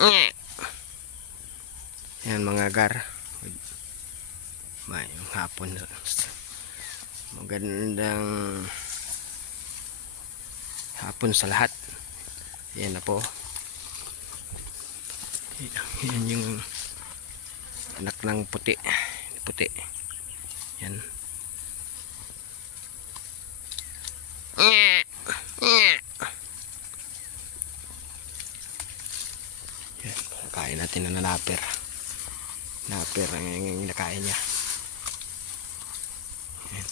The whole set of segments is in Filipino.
Yan mga gar. Mayong hapon. Magandang hapon sa lahat. Yan na po. Yan yung anak ng puti. Puti. Yan. Yan. Kain natin na naper. Naper ang nakain niya. Yan.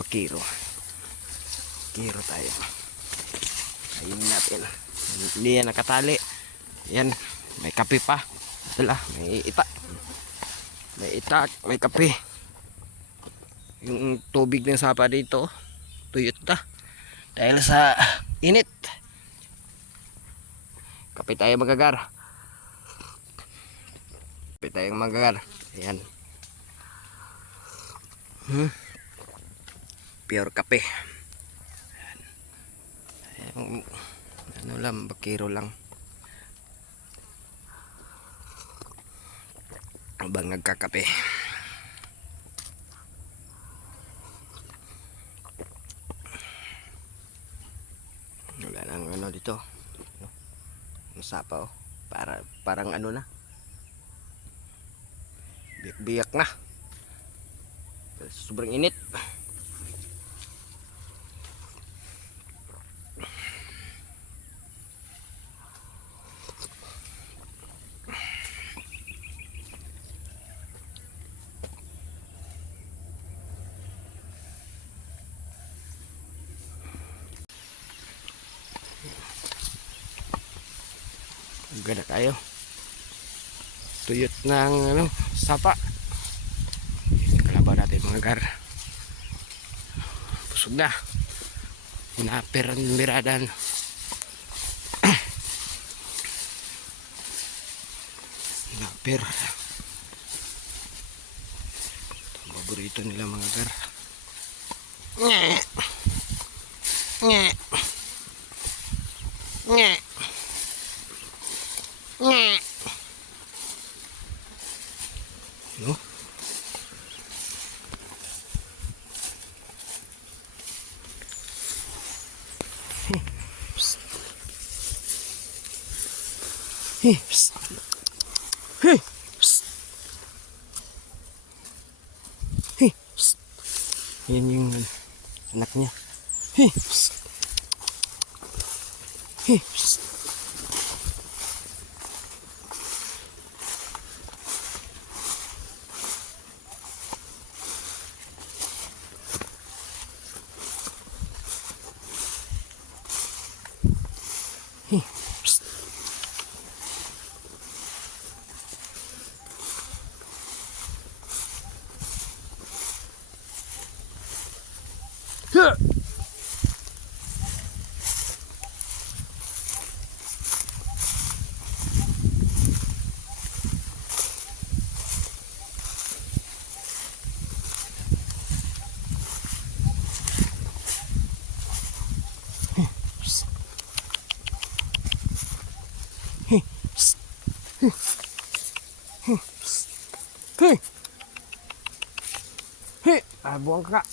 Bakiro. Bakiro tayo. Kainin natin. Hindi yan nakatali. Yan. May kape pa. Dala. May itak. May itak. May kape. Yung tubig ng sapa dito. Tuyot na. Dahil sa init. Kape tayo magagar. Kape tayo magagar. Ayan. Pure kape. Ayan. Ano lang, bakiro lang. Habang nagkakape. Wala nang ano dito. Masapa oh. Parang ano na. Biyak-biyak na. Sobrang init. Ganda tayo. Tuyot ng ano, sapa. Kalabaw natin mga gar. Pusog na. Naper ang biradan. Naper. Paborito nila mga gar. Nye. Nye. Nye. Nye. No? Hey, psst. Hey, psst. Hey, psst. Yan yung anak niya. Hey, psst. Hey, psst. Hey, psst. Huh. Hey, hey, buang kak.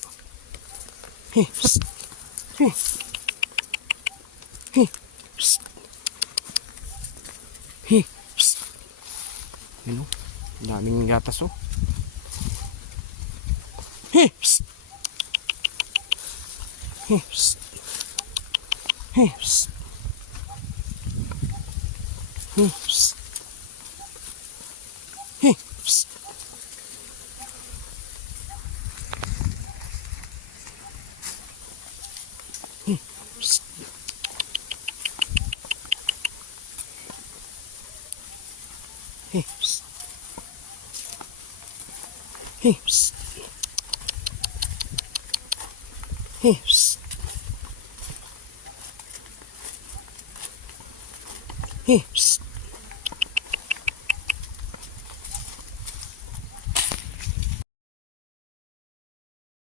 Hey, psst. Hey, hey, psst. Hey, psst. Ano? Daming gatas oh. Hey, psst. Hey, psst. Hey, psst. Hey, psst. Hey, psst. Hey, psst. Hey, psst. Hey, psst. Hey, psst. Hey, psst.